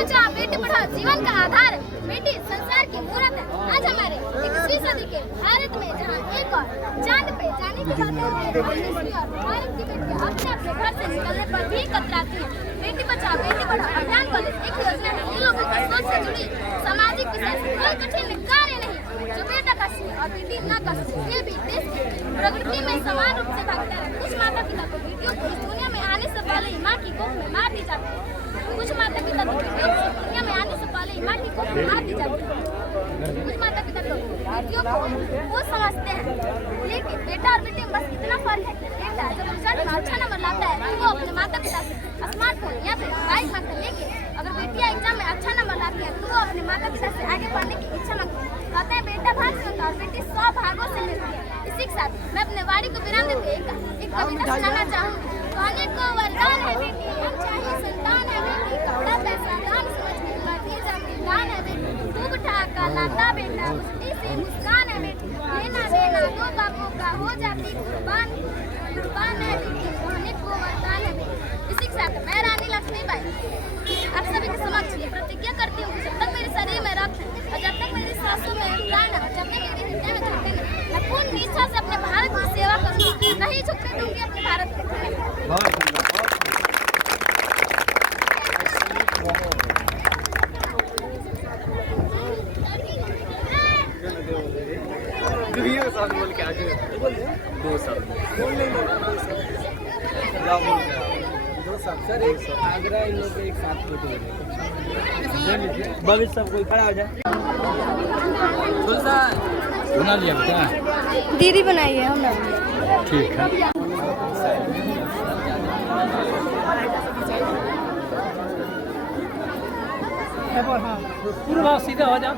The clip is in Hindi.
बचाओ बेटी पढ़ाओ जीवन का आधार है। बेटी संसार की मूरत है। आज हमारे 21वीं सदी के भारत में जहाँ एक और चांद पे जाने की बातें हो रही है, दूसरी ओर भारत की बेटियां अपने अपने घर से निकलने पर भी कतराती हैं। बेटी बचाओ बेटी पढ़ाओ अभियान को एक योजना है। इन लोगों की सोच से जुड़ी सामाजिक विषय से कोई कठिन कार्य नहीं जो बेटा कर सके और बेटी न कर सके। ये भी देश की प्रगति में समान रूप से भागीदार है। कुछ माता पिता को बेटियों को इस दुनिया में आने से पहले ही माँ की कोख में मार दी जाती है। कुछ माता पिता को बेटियों को दुनिया में आने से पहले ही माँ की कोख में मार दी जाती है। कुछ माता पिता तो बेटियों को वो समझते हैं, लेकिन बेटा और बेटी में बस इतना फर्क है। बेटा जब रिजल्ट में अच्छा नंबर लाता है तो वो अपने माता पिता से स्मार्टफोन या फिर बाइक मांगता है, लेकिन अगर बेटियां एग्जाम में अच्छा नंबर लाती है तो वो अपने माता पिता से आगे बढ़ने की इच्छा मांगती है। कहते हैं बेटा भाग से होता है और बेटी 100 भागों से मिलती है। इसी के साथ मैं अपने वाणी को विराम देते एक कविता सुनाना चाहूँगी। कहने को वरदान है बेटी, अनचाही संतान है बेटी, कपड़ा पैसा दान समझ के बढ़ती जाती दान है बेटी, खूब ठाका लाता बेटा, उसकी सी मुस्कान है बेटी, लेना देना दो बापों का हो जाती कुर्बान है बेटी, कहने को वरदान है बेटी। इसी के साथ मैं रानी लक्ष्मीबाई आप सभी के समक्ष ये प्रतिज्ञा करती हूँ कि जब तक मेरे शरीर में रक्त है और जब तक मेरी सांसों में प्राण है और जब तक मेरी हृदय में धड़कन है, मैं पूर्ण इच्छा से अपने भारत की सेवा करूँगी, नहीं झुकने दूंगी अपने भारत के। बोल के आगे दो सब सर एक आगरा इन लोग एक साथ फोटो ले लीजिए। भविष्य सब कोई खड़ा हो जाए। बना लिया क्या? दीदी बनाई है हमने। ठीक है। हाँ पूरा सीधा हो जाओ।